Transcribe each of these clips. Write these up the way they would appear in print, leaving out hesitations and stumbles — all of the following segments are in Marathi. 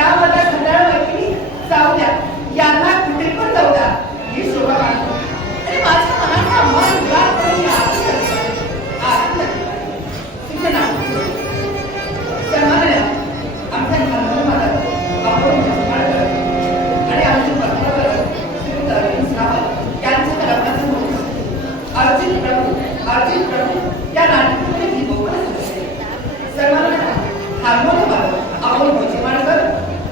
या मला घड्याळ मैत्रिणी जाऊ द्या, यांना कुठे पण जाऊ द्या, ही शोभा काढतो. आणि माझ्या मनाचा मन मुळात करून आरती आमच्या घरामध्ये मला वापरून आणि आमचे परंपरा यांच्या कलाकारांचं अर्जित प्रभू या नाटकामध्ये ही सर्वांना हार्मोनियम अमोल भोजेमाळकर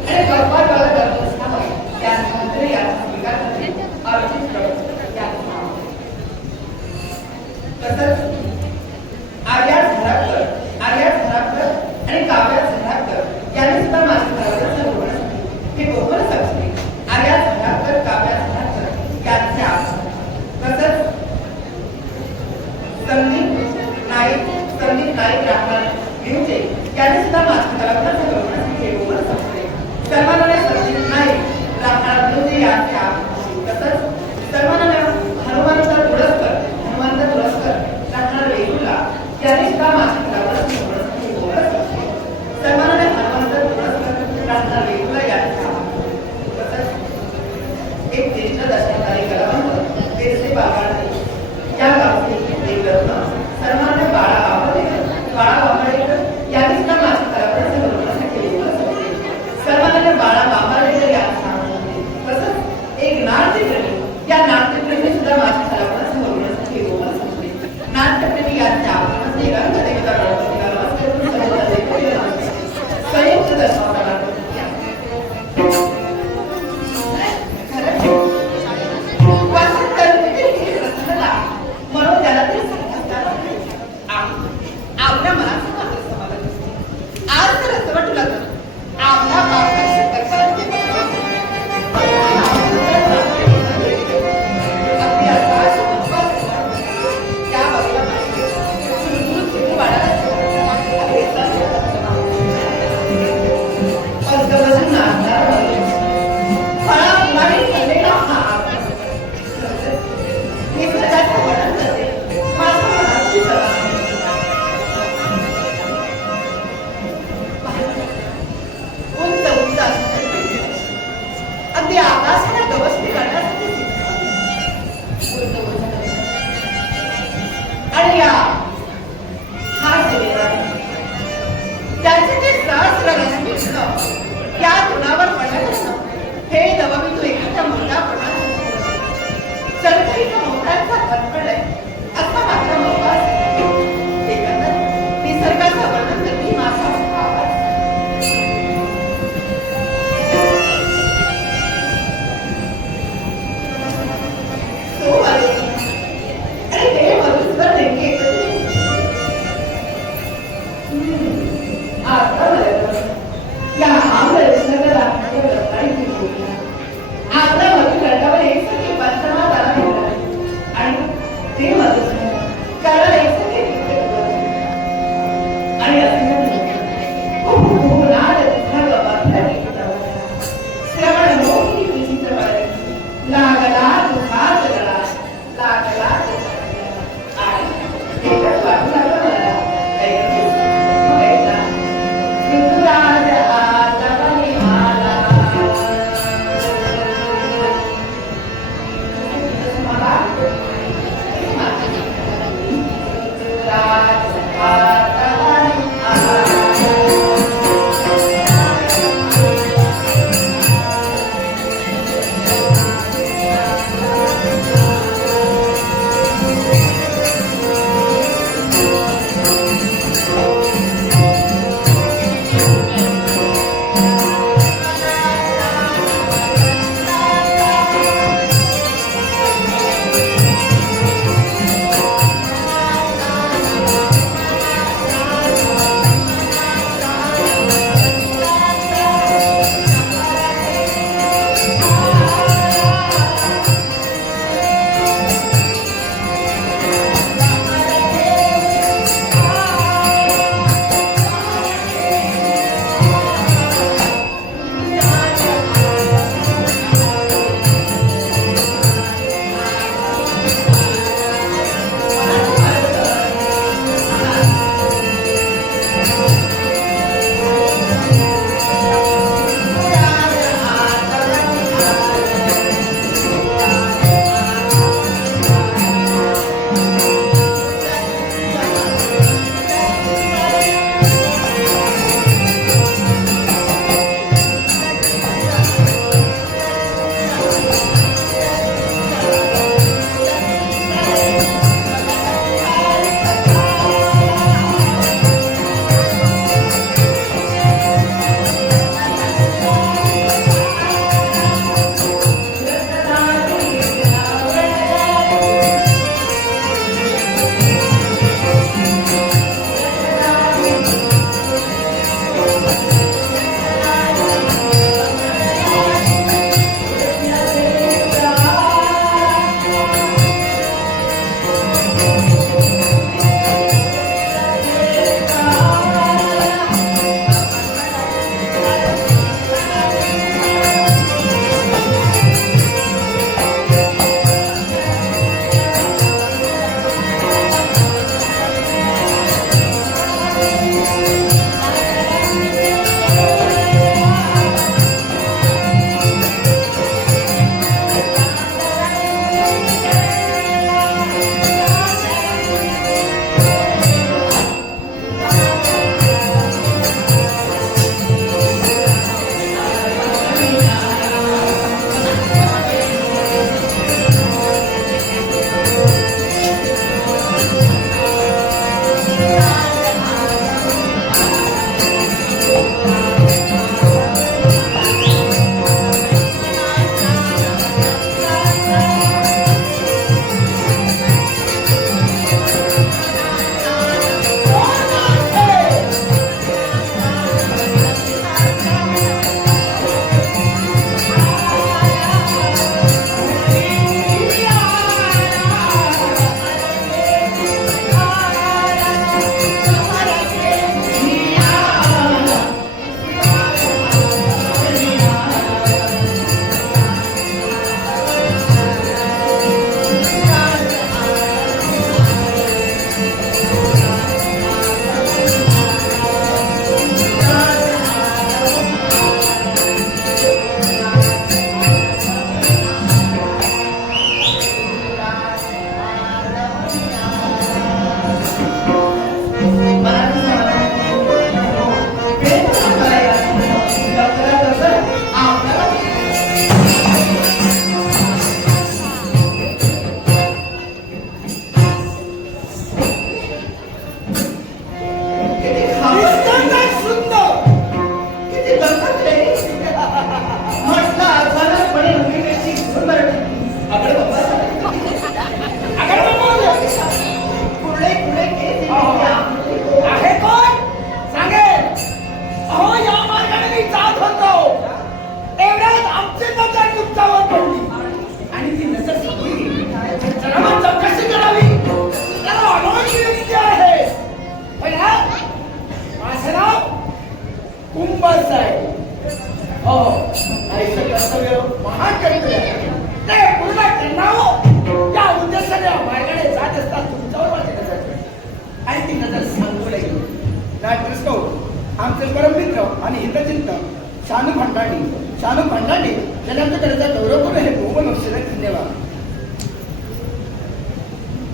आणि गप्पात वाला करत त्यानंतर याचा स्वीकार करते अर्जित प्रभू तसंच आर्या झराकर आणि काव्या झराकर यांनी सुद्धा माझ्या घरावर हे गोकुळ संस्कृती आर्या झराकर काव्या झराकर यांच्या तसंच संदीप नाईक राहणार भिवचे यांनी सुद्धा माझ्या घरावर हे गोकुळ संस्कृती सर्वांना संदीप नाईक राहणार भिवचे यांच्या तसंच सर्वांना हनुमंत तुळसकर राहणार वेगुला यांनी सुद्धा माझ्या घरावर सर्वांना हनुमंत तुळसकर राहणार वेगुला यांच्या एक ज्येष्ठ दशकाधारी कलावंत पेरसे बागाडे या गावचे देवरत्न सर्वांना बाळा बांबाळेकर यांनी सुद्धा माझ्या घरावर सर्वांना बाळा बांबाळेकर यांच्या तसंच एक नाट्यप्रेमी या नाट्यप्रेमी सुद्धा माझ्या घरावर नाट्यप्रेमी यांच्या संयुक्त दर्शवताना म्हणून त्याला तरी आपल्या मनाचं मात्र समाधान आज तर असं वाटलं तर आपला या गुणावर पडलं हे दबावी तू एखाद्या मुलगा चरखरीचा मोठ्यांचा धडपड आहे असा मात्र मोठा एकंदर निसर्गाचं वर्णन करते माझा आवाज आणि हे मधुस्वर नेमके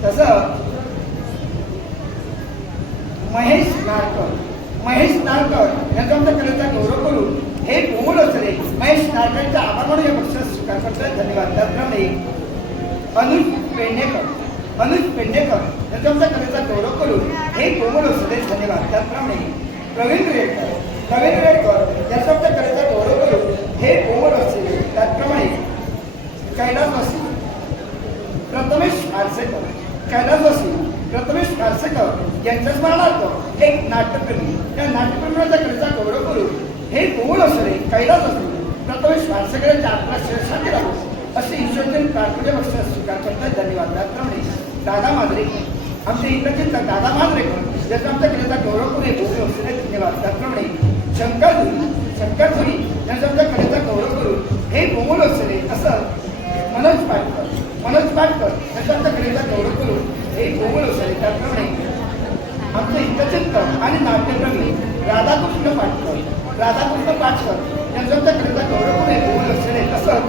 तसं महेश नारकर यांचा आमच्या कलेचा गौरव करून हे कोमल असले महेश नारकरचा आभार म्हणून या बक्षीस स्वीकार करतात. धन्यवाद. त्याचप्रमाणे अनुज पेंडेकर यांचा आमच्या कलेचा गौरव करून हे कोमल असले. धन्यवाद. त्याचप्रमाणे प्रवीण रेडकर यांचा आमच्या कलेचा गौरव करून हे कोमल असले. त्याचप्रमाणे कैलासवासी प्रथमेश आरसेकर यांच्या स्मरणार्थ एक नाट्यप्रेमी या नाट्यप्रेमीचा कलेचा गौरव करून हे कोमल असले कैलासवासी प्रथमेश आरसेकरांच्या आपला शिरशांती राहू असे ईश्वरजन प्रार्थना बक्षीस स्वीकार करतात. धन्यवाद. त्याचप्रमाणे दादा मांजरेकर आमचे इंग्रजीत दादा मांजरेकर ज्याचा आमच्या कलेचा गौरव करून हे कोमल असले. धन्यवाद. त्याचप्रमाणे शंकर धुरी यांचा आमच्या कलेचा गौरव करून हे कोमल असले. असं मनोज पाटकर यांचा आमच्या कलेचा गौरव करून हे कोमल असले. त्याचप्रमाणे आमचे हितचिंत आणि नाट्यप्रेमी राधाकृष्ण पाटकर यांचा आमच्या कलेचा गौरव करून हे कोमल असले. तसंच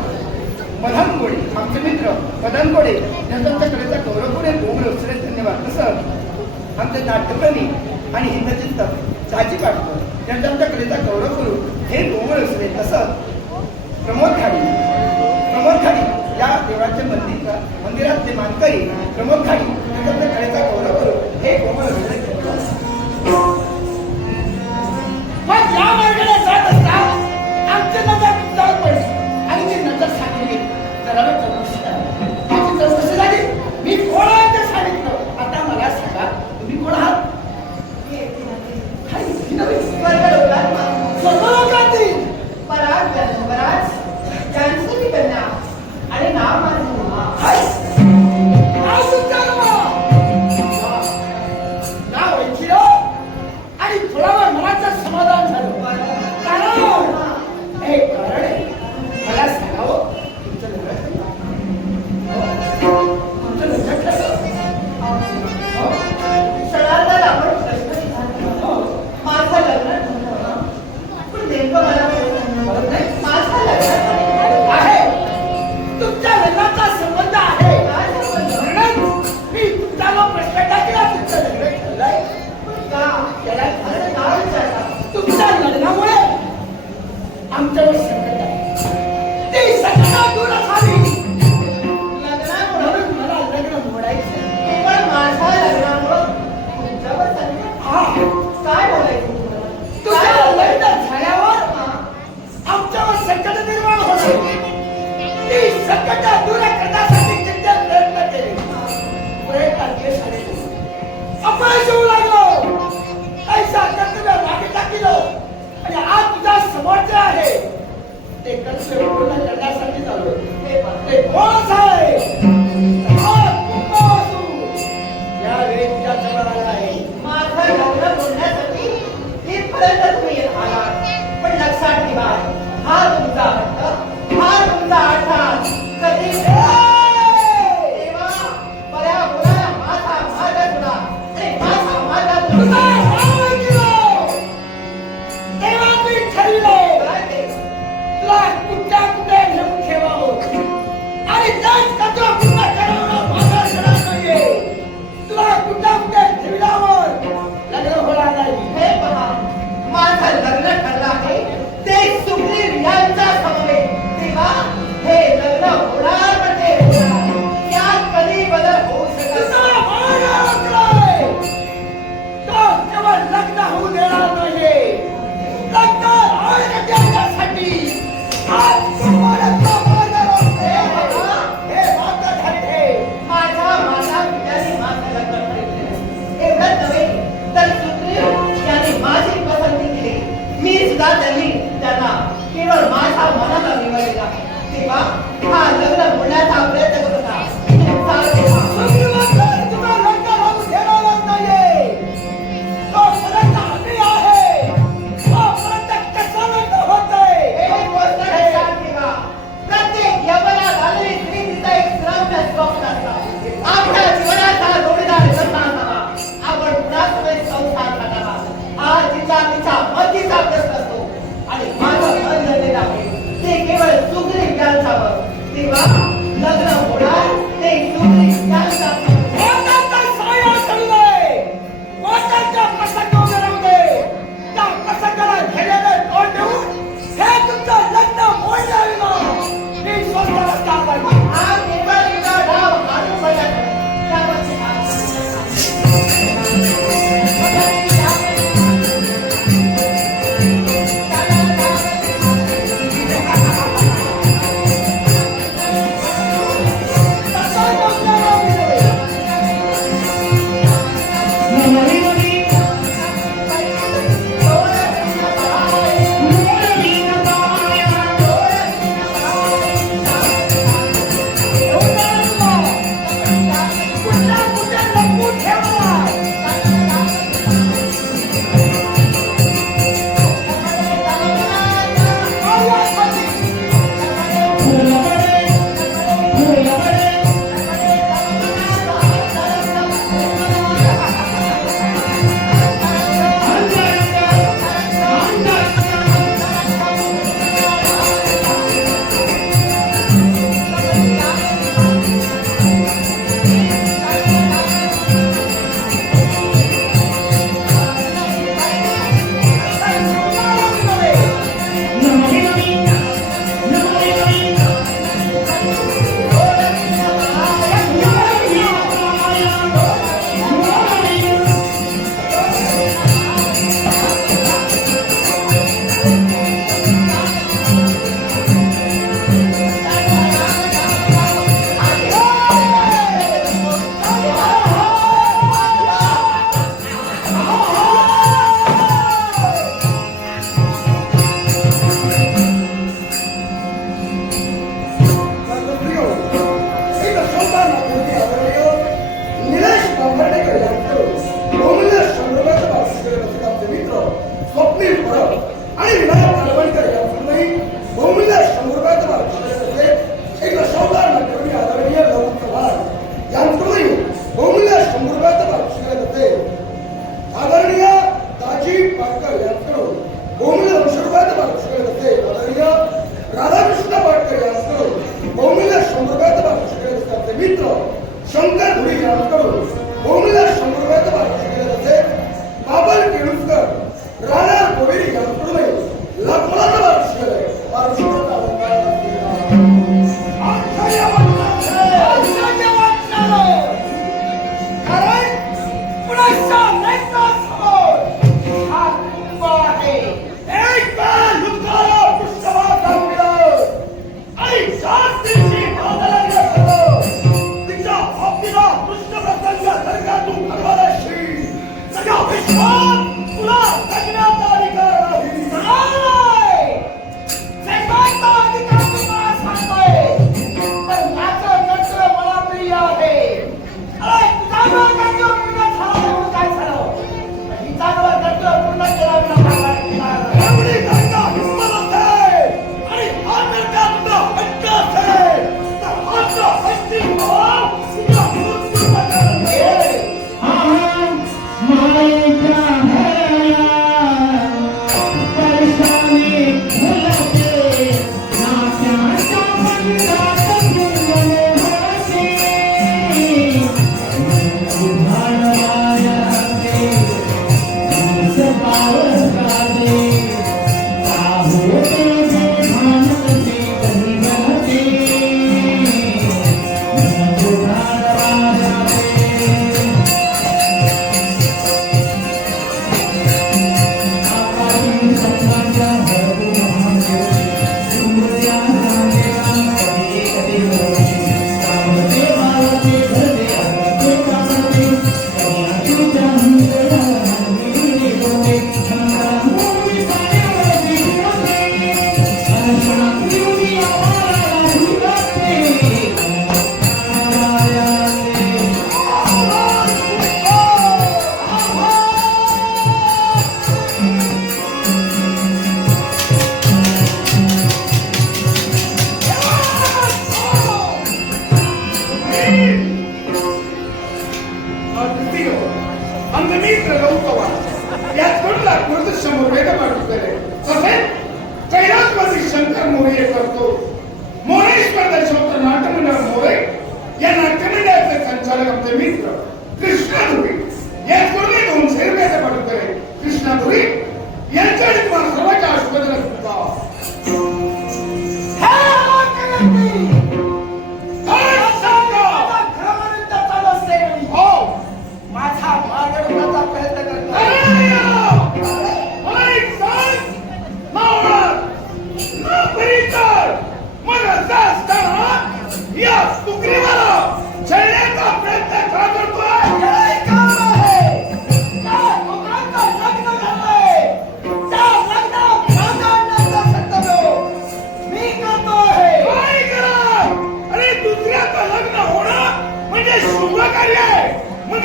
मदन गोडे आमचे मित्र मदन गोडे यांचा आमच्या कलेचा गौरव करून हे कोमल असले. धन्यवाद. तसंच आमचे नाट्यप्रेमी आणि हितचिंत चाची पाटकर यांचा आमच्या कलेचा गौरव करून हे कोमल असले. तसंच प्रमोद खाडी या देवाच्या मंदिरातले मानकरी प्रमोद खाडी यांच्या कलेचा गौरव करून हे कोमल असले. मग या मार्गाने जात असता आमची नजर तुमच्यावर पडली आणि ती नजर सांगितली जरा चौकशी करा. माझी चौकशी झाली. मी कोण आहे ते सांगितलं. आता मला सांगा तुम्ही कोण आहात? आणि नाव माझं नाव ऐकलं आणि थोडावर मनाचं समाधान झालं. कारण मला सांगावं तुमचं लग्न सणाला आपण प्रश्न विचारला. माझं लग्न पण नेमकं मला माझं लग्न आहे. तुमच्या लग्नाचा संबंध आहे. मी तुमच्याला प्रश्न टाकला. तुमचं लग्न ठरलंय का त्याला असं का विचारला? तुमच्या लग्नामुळे आमच्यावर संकट आहे. ती संकट दूर असावी म्हणून मला लग्न मोडायचं. पण माझ्या लग्नामुळं तुमच्यावर संकट? काय बोलायचं तुम्हाला? तुझ्या लग्न झाल्यावर आमच्यावर संकट निर्माण होते. ती संकट दूर करण्यासाठी किती प्रयत्न केले. प्रयत्न अपयश होऊ लागलो. ऐसा कर्तव्य मागे टाकलं आणि आज तुझ्या समोरचे आहे ते कर्तव्य पूर्ण करण्यासाठी चालू. ते कोण आहे? यावेळी तुझ्या जवळ आला आहे. माझं लग्न बोलण्यासाठी इथपर्यंत तुम्ही आलात. पण लक्षात ठेवा हा तुमचा हट्ट, हा तुमचा आठास कधी तेव्हा बऱ्या बोलायला माझा मार्ग तुला आणि माझा मार्ग तुला. तेव्हा मी ठरविले काय ते? तुला कुठे घेऊन ठेवावं आणि त्याच कचरा पूर्ण करावं माझा करणार नाहीये. तुला कुठे ठेवल्यावर लग्न होणार नाही. हे पहा माझं लग्न ठरलं आहे ते सुग्रीव यांच्या समवेत. तेव्हा हे लग्न होणार म्हणजे होणार. यात कधी बदल होऊ शकत तुझा नाही. मार्ग अडकलाय. तो केवळ लग्न होऊ देणार नाही. लग्न होण्यासाठी आज तुम्हाला मार्ग अडकले. हे मार्ग झाले. माझ्या माता पित्याने माझं लग्न ठरवलं. एवढंच नव्हे तर सुग्रीव यांनी माझी पसंती केली. मी सुद्धा त्यांना केवळ माझ्या मनाला निवडलेला. तेव्हा हा लग्न होण्याचा प्रयत्न करत होता. सुग्रीवाचं तुला लग्न होऊ देणारच नाहीये. तो पर्यंत आम्ही आहे. तो पर्यंत कसं लग्न होतंय? एक गोष्ट लक्षात ठेवा. प्रत्येक यवनात आलेली स्त्री तिचा एक श्राव्य स्वप्न असतं. आपल्या जीवनाचा जोडीदार कसा असावा, आपण कुणासोबत संसार करावा, हा तिचा मतीचा प्रश्न असतो. आणि माझं मन झालेलं आहे ते केवळ सुग्रीव यांच्यावर. तेव्हा तू ठेवला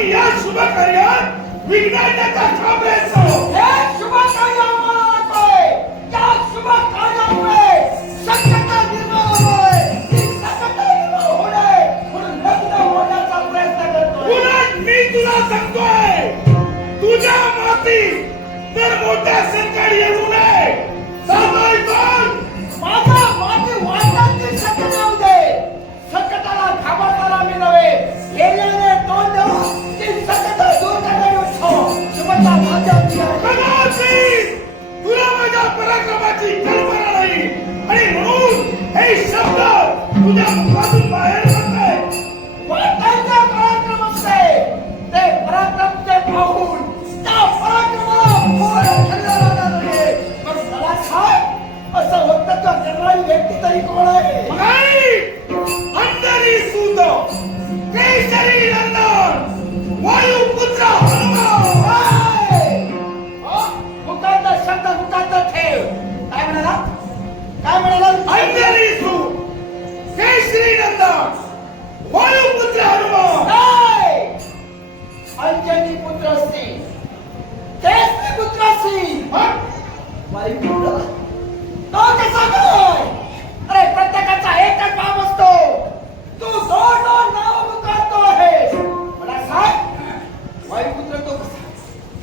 की या शुभ कार्यात विघ्नाचा थांब येतो. हे शुभ कार्य आम्हाला नकोय. या शुभ कार्यामुळे शक्यता निर्माण होय. ती शक्यता निर्माण होणे म्हणून लग्न होण्याचा प्रयत्न करतोय. उलट मी तुला सांगतोय, तुझ्या माती तर मोठ्या संकट येऊ नये. सांगतोय कोण? माझा माती वाटण्याची शक्यता होऊ दे. शक्यताला घाबरताना मी नव्हे. गेल्याने तोंड देऊन ती शक्यता दूर करण्याची उत्सव शुभता माझ्यावरती आहे. कदाचित तुला माझ्या पराक्रमाची कल्पना नाही आणि म्हणून हे शब्द तुझ्या मुखातून बाहेर पडताय. वाटायचे पराक्रम असते. ते पराक्रम ते पाहून त्या पराक्रमाला पोरं खाल्लं जाणार नाही. मग मला सांग, असं वक्तव्य करणारी व्यक्ती तरी कोण आहे? नाही, अंधरी सूत, केसरी नंदन, वायुपुत्र हनुमान. मुखात शब्द मुखात ठेव. काय म्हणाला? काय म्हणाला? अंधरी सूत, केसरी नंदन, वायुपुत्र हनुमान. नाही. अंजनी पुत्र असतील, केसरी पुत्र असतील, वायुपुत्र तो कसा काय? अरे प्रत्येकाचा एकच नाव असतो. तू दोन दोन नाव पुकारतो आहेस. मला सांग, वायुपुत्र तो कसा?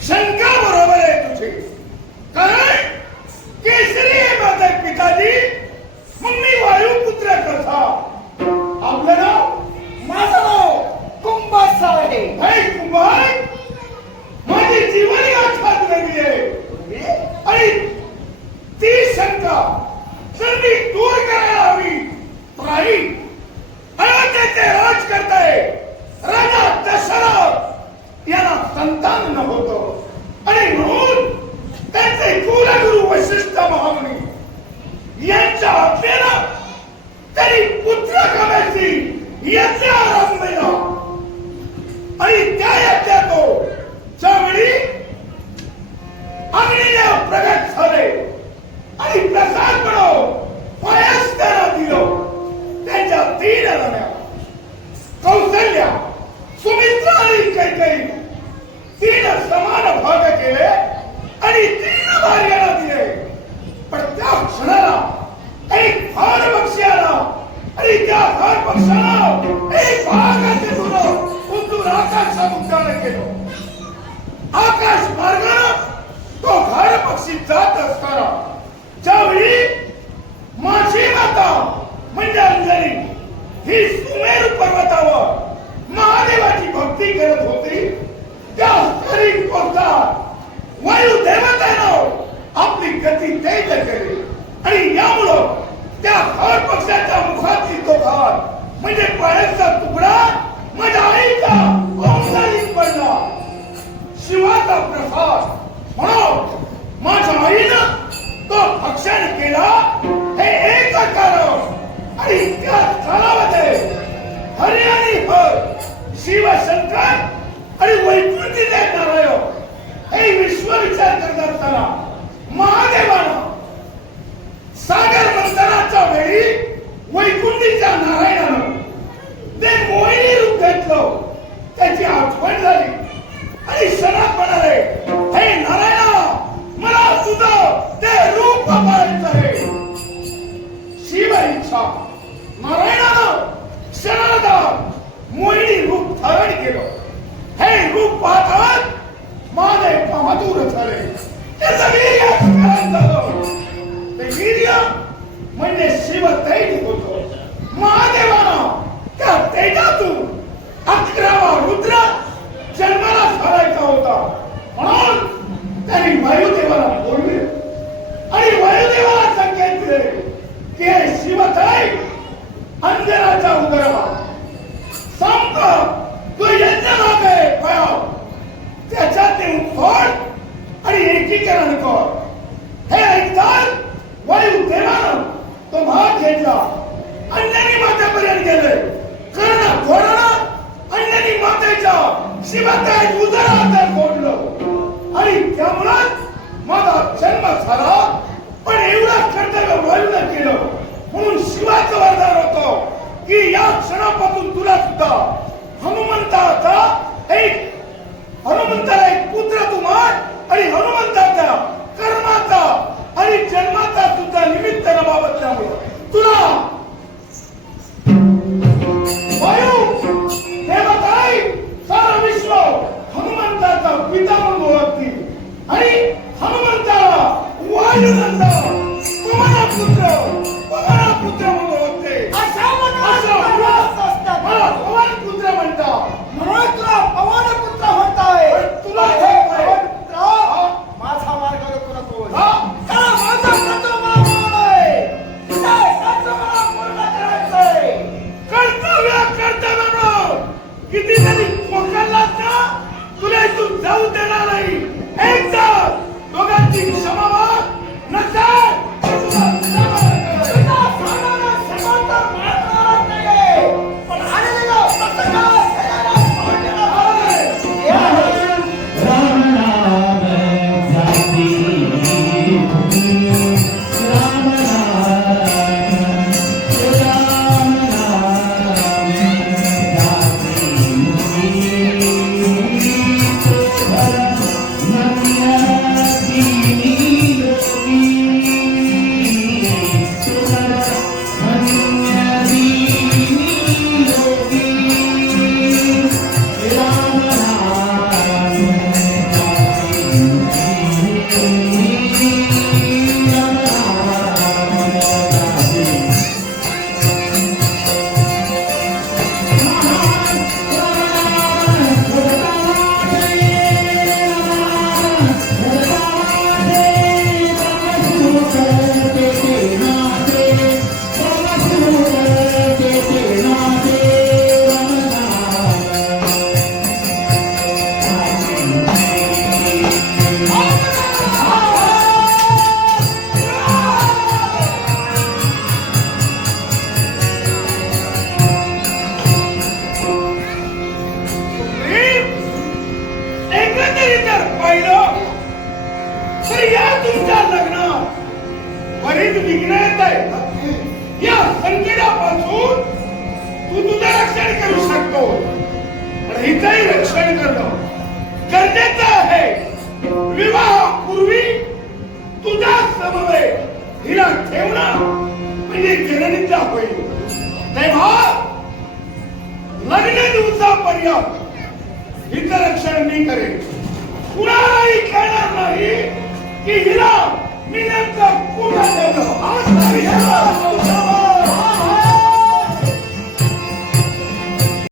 शंका बरोबर आहे तुझी. कारण केसरी आहे माझे पिताजी, मग मी वायुपुत्र कसा? आपलं नाव? माझं नाव कुंभास आहे. हे कुमार, माझी जीवनी आठवत वेगळी आहे आणि ती शंका जर मी दूर करायला हवी तर आई अयोध्येचे राज करताय राजा दशरथ यांना संतान न होतं आणि म्हणून त्यांचे कुलगुरू वशिष्ठ महामुनी यांच्या आज्ञेनं त्यांनी पुत्र कामाची यज्ञ आरंभला आणि त्या यज्ञातो ज्यावेळी अग्निदेव प्रगट झाले आणि प्रसाद म्हणून वयस्करांना दिलं, त्यांच्या 3 राण्या कौशल्या, सुमित्रा आणि कैकेयी 3 समान भाग केले आणि 3 भार्यांना दिले. पण त्या क्षणाला एक फार पक्षी आला आणि त्या फार पक्षाला एक भागाचे तुला उतरून आकाशात उड्डाण केलं. आकाश मार्गानं तो घार पक्षी जात असताना ज्यावेळी माझी माता म्हणजे अंजनी ही सुमेरू पर्वतावर महादेवाची भक्ती करत होती, त्या तरी पोहोचतात वायुदेवतेनं आपली गती तेज केली आणि यामुळं त्या घार पक्षाच्या मुखातील तो घार म्हणजे पाण्याचा तुकडा माझ्या आईच्या अंगालीत पडला. शिवाचा प्रसाद म्हणून माझ्या आईनं तो भक्षण केला. हे एक कारण आणि त्या कालामध्ये हरी आणि हर, शिवशंकर आणि वैकुंठीचे नारायण हे विश्व विचार करत असताना महादेवानं सागर मंथनाच्या वेळी वैकुंठीच्या नारायणानं ते मोहिनी रूप घेतलं. त्याची आठवण झाली आणि क्षणात म्हणाले, हे नारायणा, मला तुझं ते रूप पाहायचं आहे. शिव इच्छा नारायणानं क्षणात मोहिनी रूप धारण केलं. हे रूप पाहतात महादेव महादूर झाले. त्याचं वीर्य स्मरण झालं. ते वीर्य म्हणजे शिव तेज होतं. महादेवानं त्या तेजातून 11वा रुद्र जन्माला घालायचा होता. म्हणून त्यांनी वायुदेवाला बोलले आणि वायुदेवाला संकेत दिले की हे शिवताई अंजनाच्या उदरात संप तू यज्ञ मागे पळाव, त्याच्यात ते फोड आणि एकीकरण कर. हे ऐकतात वायुदेवानं तो भाग घेतला. अंजनी मातेपर्यंत गेले. कर्ण घोडानं अंजनी मातेच्या शिवताई उदरात फोडलं आणि त्यामुळे माझा जन्म झाला. पण एवढं कर्तव्य वायूनं केलं म्हणून शिवाचं वरदान होतं की या क्षणापासून तुला सुद्धा हनुमंताचा एक आणि हनुमंताला वायुनंद पवनपुत्र म्हणून होते. अशा असं असतात मला पवनपुत्र म्हणतात. म्हणून तुला पवनपुत्र म्हणताय. पण तुला हे हे पवनपुत्र माझा मार्ग रोखू नकोस. हा? कारण माझा तत्व मला पूर्ण आहे. तुझे तत्व मला पूर्ण करायचंय. कर्तव्य म्हणून कितीतरी पोखरलात ना, तुला इथून जाऊ देणार नाही. एकदा दोघांची क्षमा माग, नसेल तर तुला तुझा सामान्य श्रीमंत मारणार नाहीये. पण आलेल्या प्रत्येकाला सगळ्यांना सोडलेलं आहे. हे आहे. राम नाम जपी राम पाहिलं तर या तुमच्या लग्नात बरीच विघ्न येत आहे. या संकटापासून तू तुझं रक्षण करू शकतो, पण हिचंही रक्षण करणं गरजेचं आहे. विवाहापूर्वी तुझ्या समवे हिला ठेवणं म्हणजे जननीचा होईल. तेव्हा लग्न दिवसापर्यंत हिचं रक्षण मी करेन. कुणालाही कळणार नाही की हिला